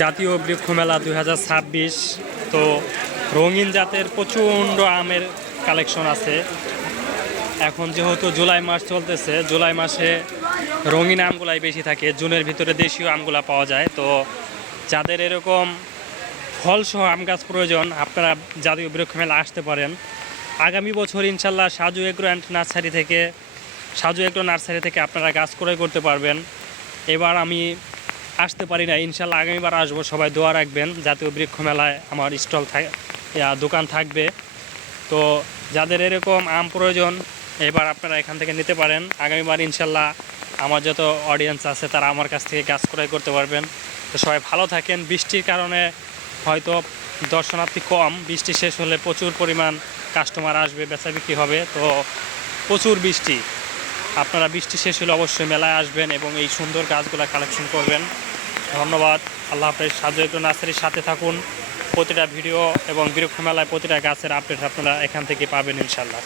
জাতীয় বৃক্ষ মেলা 2026। তো রঙিন জাতের প্রচণ্ড আমের কালেকশন আছে। এখন যেহেতু জুলাই মাস চলতেছে, জুলাই মাসে রঙিন আমগুলাই বেশি থাকে, জুনের ভিতরে দেশীয় আমগুলা পাওয়া যায়। তো যাদের এরকম ফলসহ আম গাছ প্রয়োজন, আপনারা জাতীয় বৃক্ষ মেলা আসতে পারেন। আগামী বছর ইনশাল্লাহ সাজু এগ্রো নার্সারি থেকে আপনারা গাছ ক্রয় করতে পারবেন। এবার আমি আসতে পারি না, ইনশাল্লাহ আগামীবার আসবো। সবাই দোয়া রাখবেন। জাতীয় বৃক্ষ মেলায় আমার দোকান থাকবে। তো যাদের এরকম আম প্রয়োজন, এবার আপনারা এখান থেকে নিতে পারেন। আগামীবার ইনশাল্লাহ আমার যত অডিয়েন্স আছে তারা আমার কাছ থেকে গাছ ক্রয় করতে পারবেন। তো সবাই ভালো থাকেন। বৃষ্টির কারণে হয়তো দর্শনার্থী কম, বৃষ্টি শেষ হলে প্রচুর পরিমাণ কাস্টমার আসবে, বেচা বিক্রি হবে। তো প্রচুর বৃষ্টি, আপনারা বৃষ্টি শেষ হলে অবশ্যই মেলায় আসবেন এবং এই সুন্দর গাছগুলো কালেকশন করবেন। ধন্যবাদ। আল্লাহ হাফেজ। সাজু এগ্রো নার্সারির সাথে থাকুন। প্রতিটা ভিডিও এবং বৃক্ষ মেলায় প্রতিটা গাছের আপডেট আপনারা এখান থেকে পাবেন ইনশাল্লাহ।